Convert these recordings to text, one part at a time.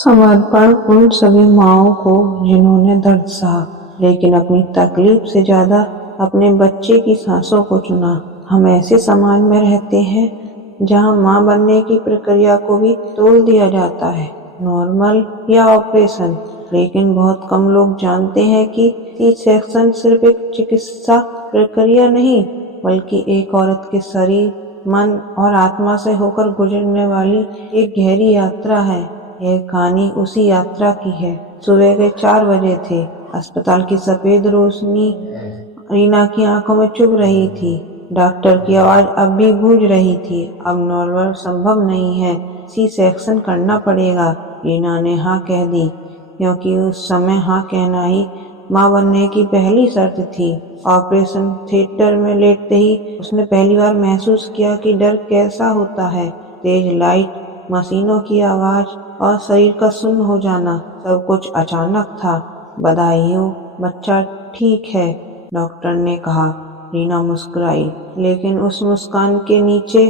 समर्पण उन सभी माँओं को जिन्होंने दर्द सहा, लेकिन अपनी तकलीफ से ज्यादा अपने बच्चे की सांसों को चुना। हम ऐसे समाज में रहते हैं जहाँ माँ बनने की प्रक्रिया को भी तोल दिया जाता है, नॉर्मल या ऑपरेशन। लेकिन बहुत कम लोग जानते हैं कि सी सेक्शन सिर्फ एक चिकित्सा प्रक्रिया नहीं, बल्कि एक औरत के शरीर, मन और आत्मा से होकर गुजरने वाली एक गहरी यात्रा है। यह कहानी उसी यात्रा की है। सुबह के 4 बजे थे। अस्पताल की सफेद रोशनी रीना की आंखों में चुभ रही थी। डॉक्टर की आवाज अब भी गूंज रही थी। अब नॉर्मल संभव नहीं है, सी सेक्शन करना पड़ेगा। रीना ने हाँ कह दी, क्योंकि उस समय हाँ कहना ही माँ बनने की पहली शर्त थी। ऑपरेशन थिएटर में लेटते ही उसने पहली बार महसूस किया कि डर कैसा होता है। तेज लाइट, मशीनों की आवाज और शरीर का सुन्न हो जाना, सब कुछ अचानक था। बधाई हो, बच्चा ठीक है, डॉक्टर ने कहा। रीना मुस्कुराई, लेकिन उस मुस्कान के नीचे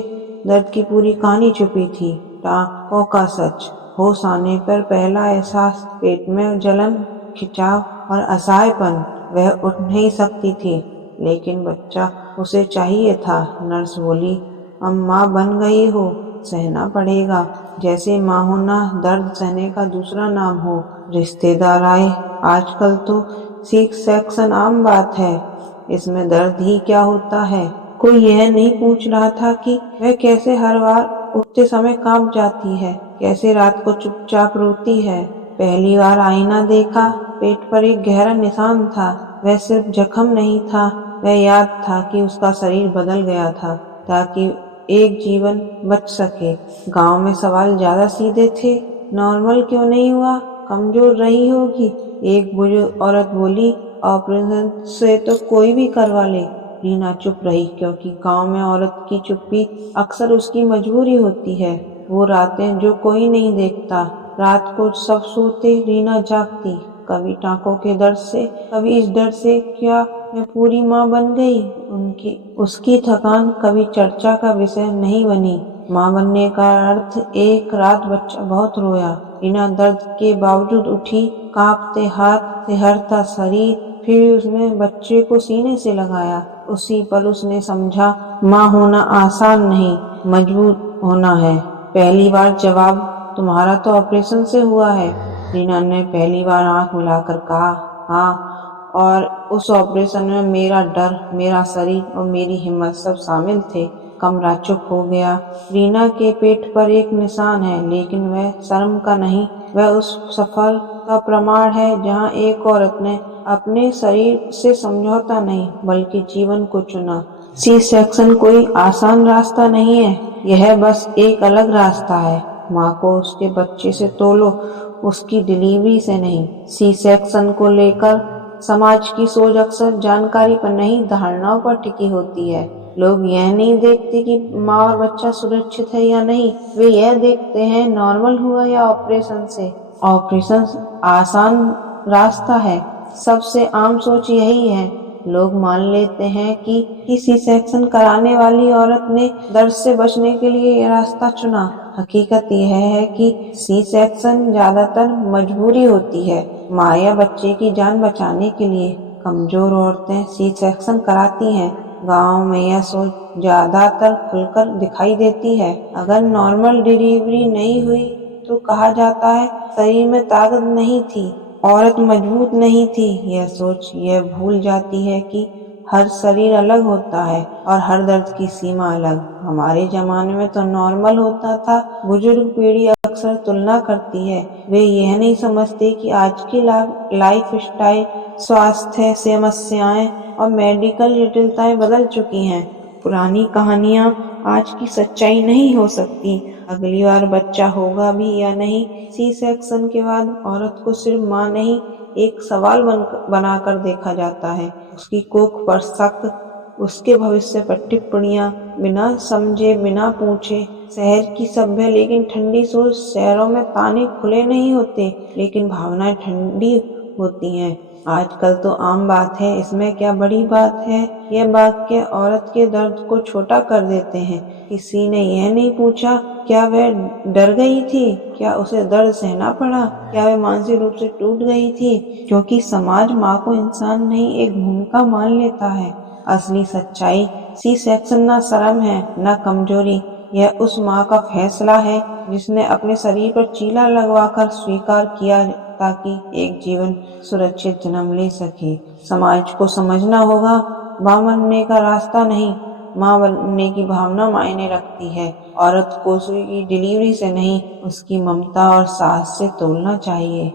दर्द की पूरी कहानी छुपी थी। टाँकों का सच। होश आने पर पहला एहसास, पेट में जलन, खिंचाव और असहायपन। वह उठ नहीं सकती थी, लेकिन बच्चा उसे चाहिए था। नर्स बोली, अब माँ बन गई हो, सहना पड़ेगा। जैसे माँ होना दर्द सहने का दूसरा नाम हो। रिश्तेदार आए। आजकल तो सी सेक्शन आम बात है, इसमें दर्द ही क्या होता है। कोई यह नहीं पूछ रहा था कि वह कैसे हर बार उठते समय कांप जाती है, कैसे रात को चुपचाप रोती है। पहली बार आईना देखा, पेट पर एक गहरा निशान था। वह सिर्फ जख्म नहीं था, वह याद था कि उसका शरीर बदल गया था ताकि एक जीवन बच सके। गांव में सवाल ज्यादा सीधे थे। नॉर्मल क्यों नहीं हुआ? कमजोर रही होगी, एक बुजुर्ग औरत बोली। ऑपरेशन से तो कोई भी करवा ले। रीना चुप रही, क्योंकि गांव में औरत की चुप्पी अक्सर उसकी मजबूरी होती है। वो रातें जो कोई नहीं देखता, रात को सब सोते, रीना जागती, कभी टांकों के दर्द से, कभी इस डर से क्या मैं पूरी माँ बन गई। उसकी थकान कभी चर्चा का विषय नहीं बनी। माँ बनने का अर्थ। एक रात बच्चा बहुत रोया। रीना दर्द के बावजूद उठी, कांपते हाथ, सिहरता शरीर। फिर उसने बच्चे को सीने से लगाया। उसी पल उसने समझा, माँ होना आसान नहीं, मजबूत होना है। पहली बार जवाब, तुम्हारा तो ऑपरेशन से हुआ है। रीना ने पहली बार आंख मिलाकर कहा, हाँ। और उस ऑपरेशन में मेरा डर, मेरा शरीर और मेरी हिम्मत सब शामिल थे। कमरा चुप हो गया। रीना के पेट पर एक निशान है, लेकिन वह शर्म का नहीं, वह उस सफर का प्रमाण है जहाँ एक औरत ने अपने शरीर से समझौता नहीं, बल्कि जीवन को चुना। सी सेक्शन कोई आसान रास्ता नहीं है, यह बस एक अलग रास्ता है। माँ को उसके बच्चे से तोलो, उसकी डिलीवरी से नहीं। सी सेक्शन को लेकर समाज की सोच अक्सर जानकारी पर नहीं, धारणाओं पर टिकी होती है। लोग यह नहीं देखते कि माँ और बच्चा सुरक्षित है या नहीं, वे यह देखते हैं नॉर्मल हुआ या ऑपरेशन से। ऑपरेशन आसान रास्ता है, सबसे आम सोच यही है। लोग मान लेते हैं कि सी सेक्शन कराने वाली औरत ने दर्द से बचने के लिए यह रास्ता चुना। हकीकत यह है कि सी सेक्शन ज्यादातर मजबूरी होती है, माँ या बच्चे की जान बचाने के लिए। कमजोर औरतें सी सेक्शन कराती हैं। गांव में यह सोच ज्यादातर खुलकर दिखाई देती है। अगर नॉर्मल डिलीवरी नहीं हुई तो कहा जाता है शरीर में ताकत नहीं थी, औरत मजबूत नहीं थी। यह सोच यह भूल जाती है कि हर शरीर अलग होता है और हर दर्द की सीमा अलग। हमारे जमाने में तो नॉर्मल होता था। बुजुर्ग पीढ़ी अक्सर तुलना करती है। वे यह नहीं समझते कि आज की लाइफ स्टाइल, स्वास्थ्य समस्याएं और मेडिकल जटिलताएं बदल चुकी हैं। पुरानी कहानियां आज की सच्चाई नहीं हो सकती। अगली बार बच्चा होगा भी या नहीं, सी सेक्शन के बाद औरत को सिर्फ माँ नहीं, एक सवाल बनाकर देखा जाता है। उसकी कोख पर शक, उसके भविष्य पर टिप्पणियां, बिना समझे बिना पूछे। शहर की सभ्य लेकिन ठंडी सोच। शहरों में ताने खुले नहीं होते, लेकिन भावनाएं ठंडी होती हैं। आजकल तो आम बात है, इसमें क्या बड़ी बात है। ये वाक्य औरत के दर्द को छोटा कर देते हैं। किसी ने यह नहीं पूछा क्या वह डर गई थी, क्या उसे दर्द सहना पड़ा, क्या वह मानसिक रूप से टूट गई थी, क्योंकि समाज माँ को इंसान नहीं एक भूमिका मान लेता है। असली सच्चाई सी सेक्शन ना शर्म है न कमजोरी, यह उस माँ का फैसला है जिसने अपने शरीर पर चीला लगवाकर स्वीकार किया ताकि एक जीवन सुरक्षित जन्म ले सके। समाज को समझना होगा, माँ बनने का रास्ता नहीं, माँ बनने की भावना मायने रखती है। औरत को उसकी डिलीवरी से नहीं, उसकी ममता और साहस से तोलना चाहिए।